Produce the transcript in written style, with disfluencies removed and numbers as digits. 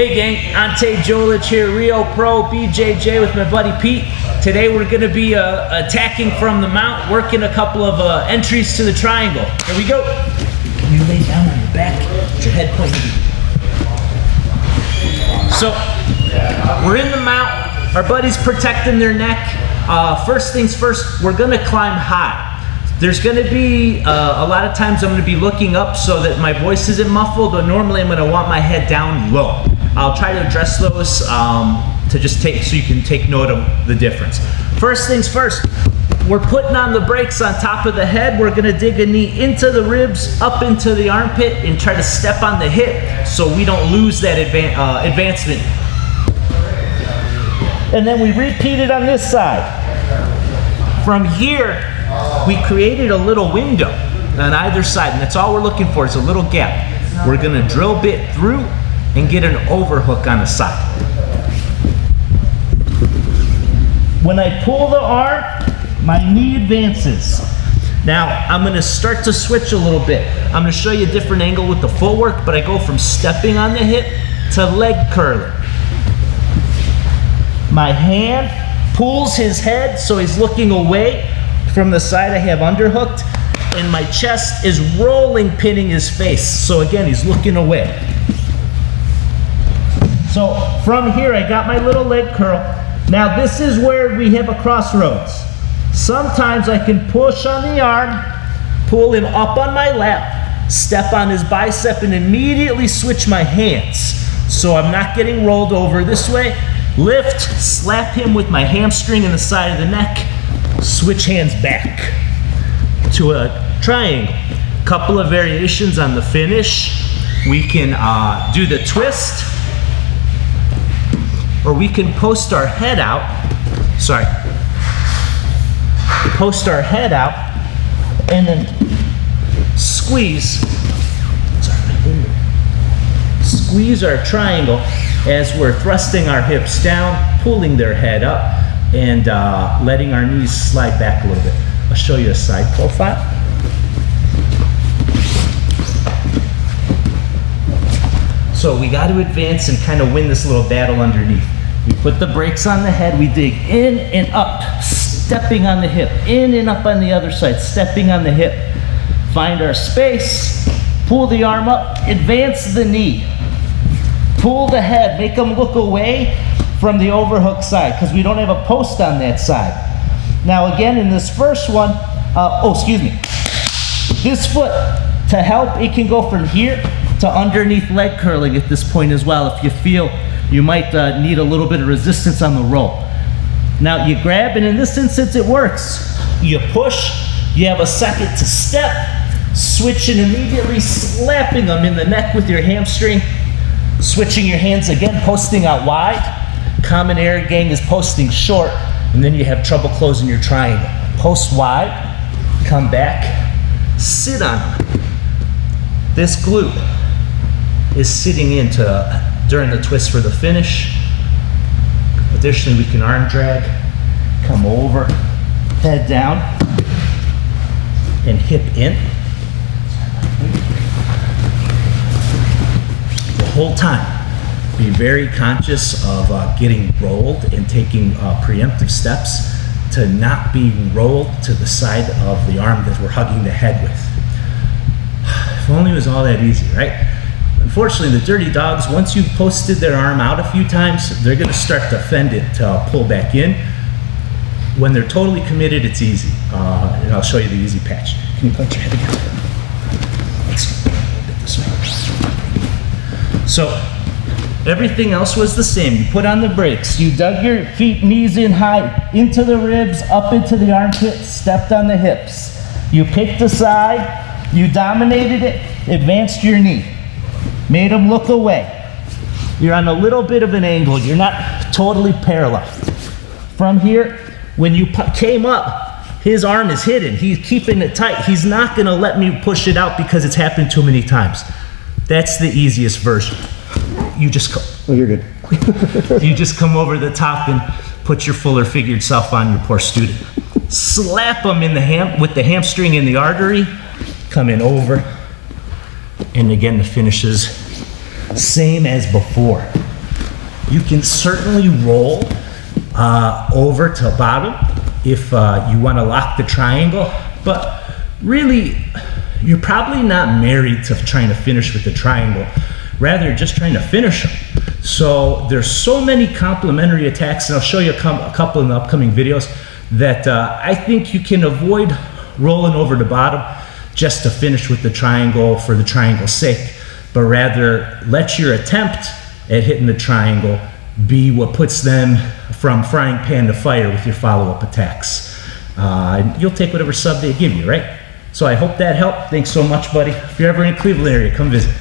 Hey gang, Ante Jolich here, Rio Pro BJJ with my buddy Pete. Today we're going to be attacking from the mount, working a couple of entries to the triangle. Here we go. You lay down on your back with your head pointed. So, we're in the mount, our buddy's protecting their neck. First things first, we're going to climb high. There's going to be, a lot of times I'm going to be looking up so that my voice isn't muffled, but normally I'm going to want my head down low. I'll try to address those to just take, so you can take note of the difference. First things first, we're putting on the brakes on top of the head. We're going to dig a knee into the ribs, up into the armpit, and try to step on the hip so we don't lose that advancement. And then we repeat it on this side. From here, we created a little window on either side, and that's all we're looking for is a little gap. We're going to drill bit through and get an overhook on the side. When I pull the arm, my knee advances. Now, I'm going to start to switch a little bit. I'm going to show you a different angle with the full work, but I go from stepping on the hip to leg curling. My hand pulls his head so he's looking away from the side I have underhooked, and my chest is rolling, pinning his face. So again, he's looking away. So from here, I got my little leg curl. Now this is where we have a crossroads. Sometimes I can push on the arm, pull him up on my lap, step on his bicep, and immediately switch my hands. So I'm not getting rolled over this way. Lift, slap him with my hamstring in the side of the neck, switch hands back to a triangle. Couple of variations on the finish. We can do the twist, or we can post our head out. Sorry. Post our head out and then squeeze. Squeeze our triangle as we're thrusting our hips down, pulling their head up, and letting our knees slide back a little bit. I'll show you a side profile. So we got to advance and kind of win this little battle underneath. We put the brakes on the head, we dig in and up, stepping on the hip, in and up on the other side, stepping on the hip. Find our space, pull the arm up, advance the knee. Pull the head, make them look away from the overhook side because we don't have a post on that side. Now again, in this first one, this foot, to help, it can go from here to underneath leg curling at this point as well if you feel you might need a little bit of resistance on the roll. Now you grab, and in this instance it works. You push, you have a second to step, switch and immediately slapping them in the neck with your hamstring, switching your hands again, posting out wide. Common error, gang, is posting short, and then you have trouble closing your triangle. Post wide, come back, sit on them. This glute is sitting into during the twist for the finish. Additionally, we can arm drag, come over, head down, and hip in. The whole time, be very conscious of getting rolled and taking preemptive steps to not being rolled to the side of the arm that we're hugging the head with. If only it was all that easy, right? Unfortunately, the dirty dogs, once you've posted their arm out a few times, they're going to start to fend it to pull back in. When they're totally committed, it's easy. And I'll show you the easy patch. Can you punch your head again? Let's go a bit this way. So, everything else was the same. You put on the brakes. You dug your feet, knees in high, into the ribs, up into the armpit, stepped on the hips. You picked a side, you dominated it, advanced your knee. Made them look away. You're on a little bit of an angle. You're not totally parallel. From here, when you came up, his arm is hidden. He's keeping it tight. He's not going to let me push it out because it's happened too many times. That's the easiest version. You just oh, you're good. You just come over the top and put your fuller figured self on your poor student. Slap them in the with the hamstring in the artery. Come in over. And again, the finish is same as before. You can certainly roll over to bottom if you want to lock the triangle, but really, you're probably not married to trying to finish with the triangle. Rather, you're just trying to finish them. So there's so many complementary attacks, and I'll show you a couple in the upcoming videos, that I think you can avoid rolling over to bottom just to finish with the triangle for the triangle's sake, but rather let your attempt at hitting the triangle be what puts them from frying pan to fire with your follow-up attacks. You'll take whatever sub they give you, right? So I hope that helped. Thanks so much, buddy. If you're ever in the Cleveland area, come visit.